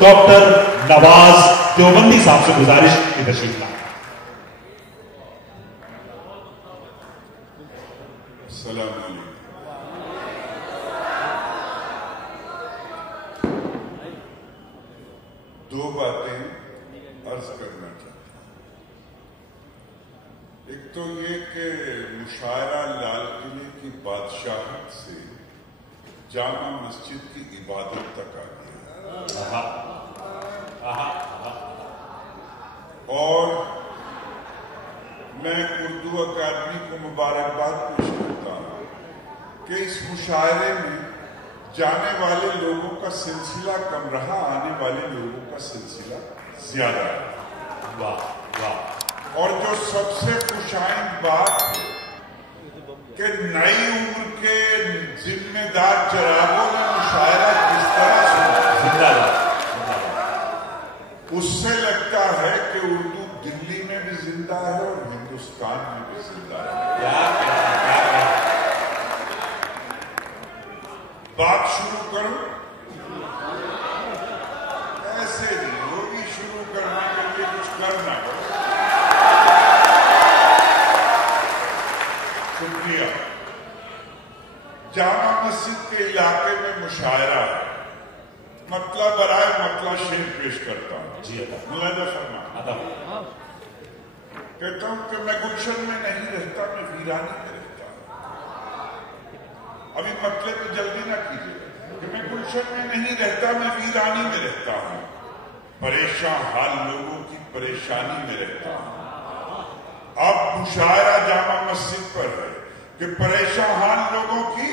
Doctor نواز دیوبندی صاحب سے گزارش کی تشریف لائیں۔ السلام علیکم۔ دو باتیں عرض کرنا چاہتا ہوں۔ ایک تو یہ کہ مشاعرہ لال قلعے کی بادشاہت سے جامع مسجد کی عبادت تک آ گیا، اور میں اردو اکیڈمی کو مبارکباد پیش کرتا ہوں کہ اس مشاعرے میں جانے والے لوگوں کا سلسلہ کم رہا، آنے والے لوگوں کا سلسلہ زیادہ ہے۔ اور جو سب سے خوشائند بات ہے کہ نئی عمر کے ذمہ دار چراغوں نے مشاعرہ کس طرح سنا، اس سے لگتا ہے کہ اردو دلی میں بھی زندہ ہے اور ہندوستان میں بھی زندہ ہے۔ بات شروع کروں؟ ایسے نہیں ہوگی، شروع کرنے کے لیے کچھ کرنا پڑے۔ شکریہ۔ جامع مسجد کے علاقے میں مشاعرہ ہے، مطلب برائے مطلب شعر پیش کرتا ہوں۔ جی ملاحظہ فرما کہتا ہوں کہ میں گلشن میں نہیں رہتا، میں ویرانی میں رہتا ہوں۔ ابھی مطلب پہ جلدی نہ کیجیے کہ میں گلشن میں نہیں رہتا، میں ویرانی میں رہتا ہوں۔ پریشان حال لوگوں کی پریشانی میں رہتا ہوں۔ اب مشاعرہ جامع مسجد پر ہے کہ پریشان حال لوگوں کی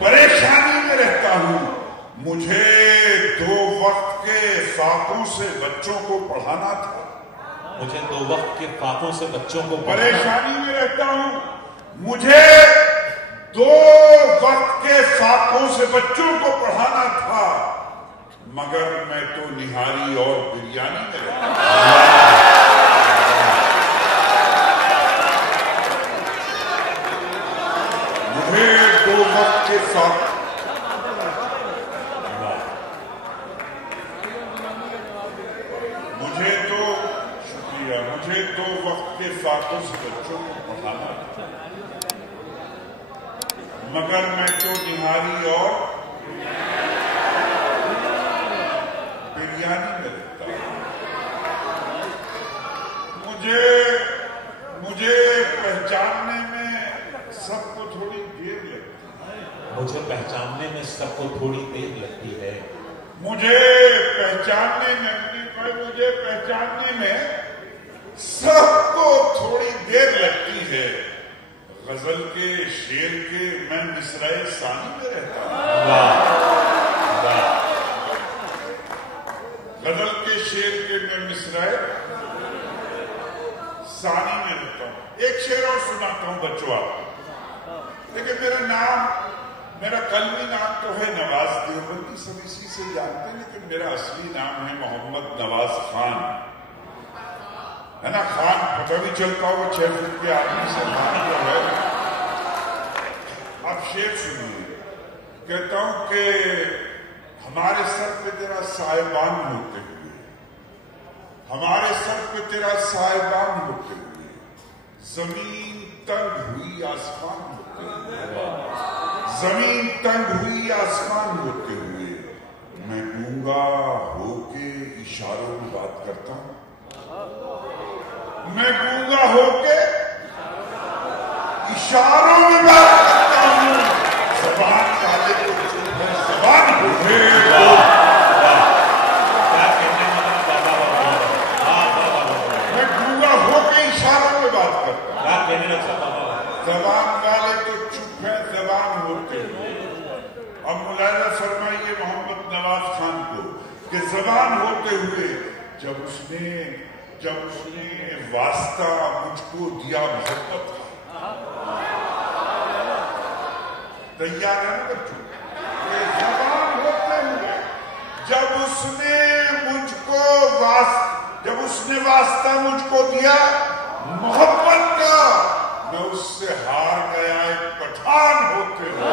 پریشانی میں رہتا ہوں۔ مجھے 2 وقت کے فاقوں سے بچوں کو پڑھانا تھا، مجھے 2 وقت کے فاقوں سے بچوں کو پریشانی میں رہتا ہوں۔ مجھے 2 وقت کے فاقوں سے بچوں کو پڑھانا تھا، مگر میں تو نہاری اور بریانی میں رہتا ہوں۔ مجھے 2 وقت کے فاقوں مجھے 2 وقت کے فاقوں سے بچوں کو پڑھانا تھا، مگر میں تو نہاری اور بریانی میں رہتا ہوں۔ مجھے پہچاننے میں سب کو تھوڑی دیر لگتی ہے، مجھے پہچاننے میں سب کو تھوڑی دیر لگتی ہے، مجھے پہچاننے میں سب کو تھوڑی دیر لگتی ہے۔ غزل کے شعر کے میں مصرعِ ثانی میں رہتا ہوں، غزل کے شعر کے میں مصرعِ ثانی میں رہتا ہوں۔ ایک شعر اور سناتا ہوں بچوں آپ کو۔ لیکن میرا قلمی نام تو ہے نواز دیوبندی، سب اسی سے جانتے ہیں، لیکن میرا اصلی نام ہے محمد نواز خان، ہے نا؟ خان پتہ بھی چلتا ہو 6 فٹ کے آدمی سے خان جو ہے۔ اب شعر سنیے، کہتا ہوں کہ ہمارے سر پہ تیرا سائبان ہوتے ہوئے، ہمارے سر پہ تیرا سائبان ہوتے ہوئے، زمین تنگ ہوئی آسمان ہوتے ہوئے، زمین تنگ ہوئی آسمان ہوتے ہوئے، میں گونگا ہو کے اشاروں میں بات کرتا ہوں، میں گونگا ہو کے اشاروں میں بات کرتا ہوں۔ زبان والے کو چپ ہے، زبان ہوتے میں گونگا ہو کے اشاروں میں بات کرتا ہوں۔ زبان والے تو چپ ہے، زبان ہوتے ہوئے۔ اب ملاحظہ فرمائیے محمد نواز خان کو کہ زبان ہوتے ہوئے جب اس نے واسطہ مجھ کو دیا محبت کا، تیار ہے نا بچوں؟ کہ زبان ہوتے ہوئے جب اس نے واسطہ مجھ کو دیا محبت کا، میں اس سے ہار گیا ایک پٹھان ہوتے ہوئے۔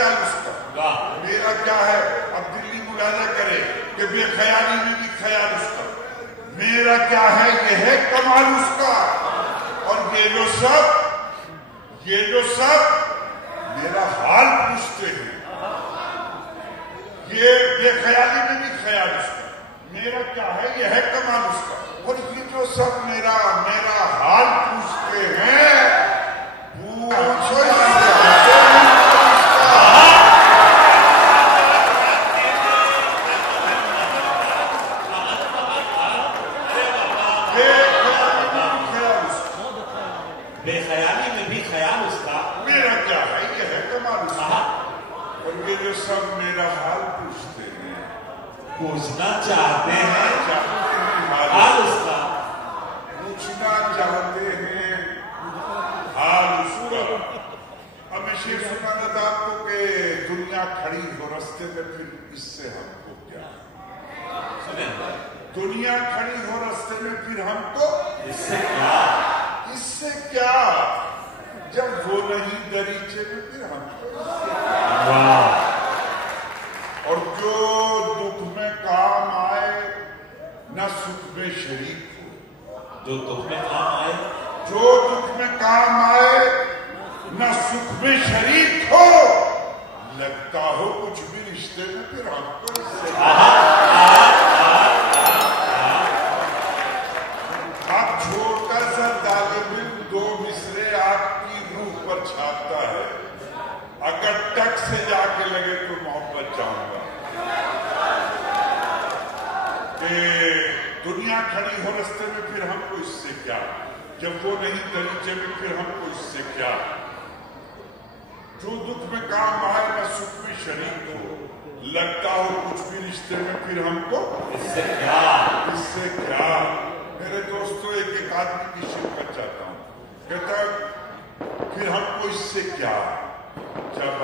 خیال اس کا. میرا کیا ہے؟ اب دلی ملاحظہ کرے کہ بے خیالی میں بھی خیال اس کا. میرا کیا ہے؟ یہ ہے کمال اس کا. اور یہ جو سب میرا حال پوچھتے ہیں. یہ بے خیالی میں بھی خیال اس کا. میرا کیا ہے؟ یہ ہے کمال اس کا. اور یہ جو سب میرا حال پوچھتے ہیں، بے خیالی میں بھی خیال اس کا. میرا کیا ہے؟ یہ ہے کمال اس کا. اور یہ جو سب میرا حال پوچھتے ہیں، پوچھنا چاہتے ہیں حال اس کا. پوچھنا چاہتے ہیں حال اس کا. اب میں شعر سنانا تھا آپ کو کہ دنیا کھڑی ہو رستے میں، پھر اس سے ہم کو کیا؟ دنیا کھڑی ہو رستے میں، پھر ہم کو اس سے کیا؟ اس سے کیا؟ جب وہ نہیں دریچے میں، پھر ہم کو اس سے کیا؟ اور جو دکھ میں کام آئے نہ سکھ میں شریک ہو. جو دکھ میں کام آئے، جو دکھ میں کام آئے نہ سکھ میں شریک ہو. لگتا ہو کچھ بھی رشتے میں، پھر ہم کو اس سے آپ چھوٹا سا طالب علم 2 مصرے آپ کی روح پر چھاپتا ہے. اگر ٹک سے جا کے لگے تو محبت چاہوں گا کہ دنیا کھڑی ہو رستے میں، پھر ہم کو اس سے کیا؟ جب وہ نہیں دریچے میں، پھر ہم کو اس سے کیا؟ جو دکھ میں کام آئے نہ سکھ میں شریک ہو. لگتا ہو کچھ بھی رشتے میں، پھر ہم کو اس سے کیا؟ اس سے کیا؟ میرے دوستوں، ایک آدمی کی شرکت چاہتا ہوں. کہتا ہے پھر ہم کو اس سے کیا؟ جب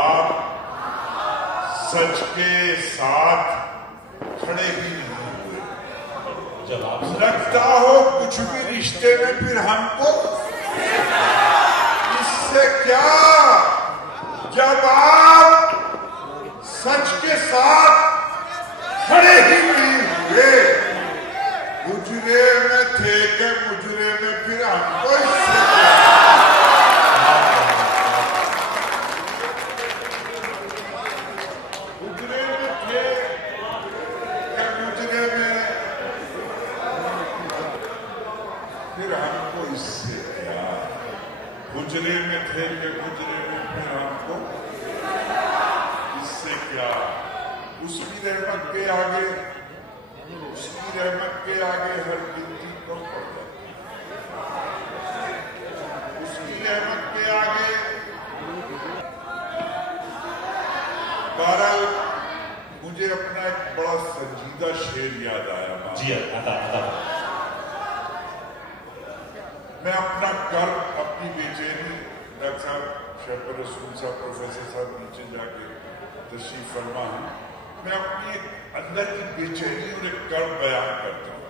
آپ سچ کے ساتھ کھڑے ہی نہیں ہوئے. جب آپ لگتا ہو کچھ بھی رشتے میں، پھر ہم کو اس سے کیا؟ جب آپ سچ کے ساتھ کھڑے ہی نہیں ہوئے. مجرے میں تھے کہ مجرے میں، پھر ہم کو اس سے کیا؟ مجرے میں تھے کہ مجرے میں، پھر ہم کو اس سے کیا؟ مجرے میں تھے کہ مجرے میں، پھر ہم کو اس سے کیا؟ اس کی رحمت کے آگے ہر گنتی کم پڑ جاتی. اس کی رحمت کے آگے. بہرحال مجھے اپنا ایک بڑا سنجیدہ شعر یاد آیا. جی عطا. میں اپنا کرب، اپنی بے چینی، ڈاکٹر صاحب شیخ رسول صاحب، پروفیسر صاحب نیچے جا کے تشریف فرما ہوں. میں اپنی اندر کی بے چینی اور ایک کرب بیان کرتا ہوں.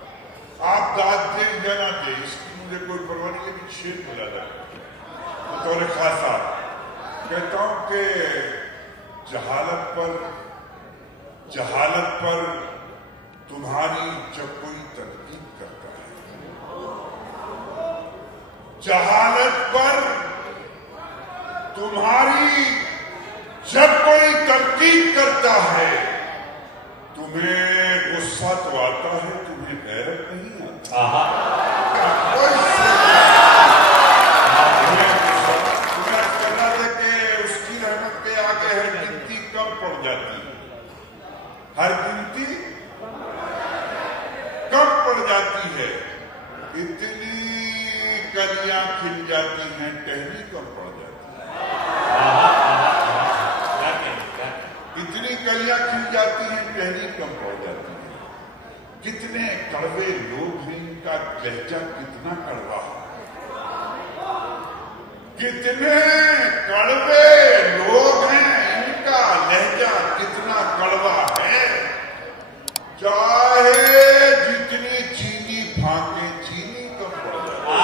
آپ داد دیں یا نہ دیں، اس کی مجھے کوئی پرواہ نہیں، لیکن شعر ملا جائے. بطور خاصا کہتا ہوں کہ جہالت پر تمہاری جب کوئی تنقید کرتا ہے، جہالت پر تمہاری جب کوئی تنقید کرتا ہے، تمہیں غصہ تو آتا ہے، تمہیں غیرت نہیں آتا. تمہیں کہنا تھا کہ اس کی رحمت کے آگے ہر گنتی کم پڑ جاتی ہے. ہر گنتی کم پڑ جاتی ہے. اتنی کلیاں کھل جاتی ہیں، ٹہنی کم پڑ جاتی ہے. اتنی کلیاں کھل جاتی ہیں، ٹہنی کم پڑ جاتی ہے. کتنے کڑوے لوگ ہیں، ان کا لہجہ کتنا کڑوا ہے. کتنے کڑوے لوگ ہیں، ان کا لہجہ کتنا کڑوا ہے. چاہے جتنی چینی پھانکے، چینی کم پڑ جاتی ہے.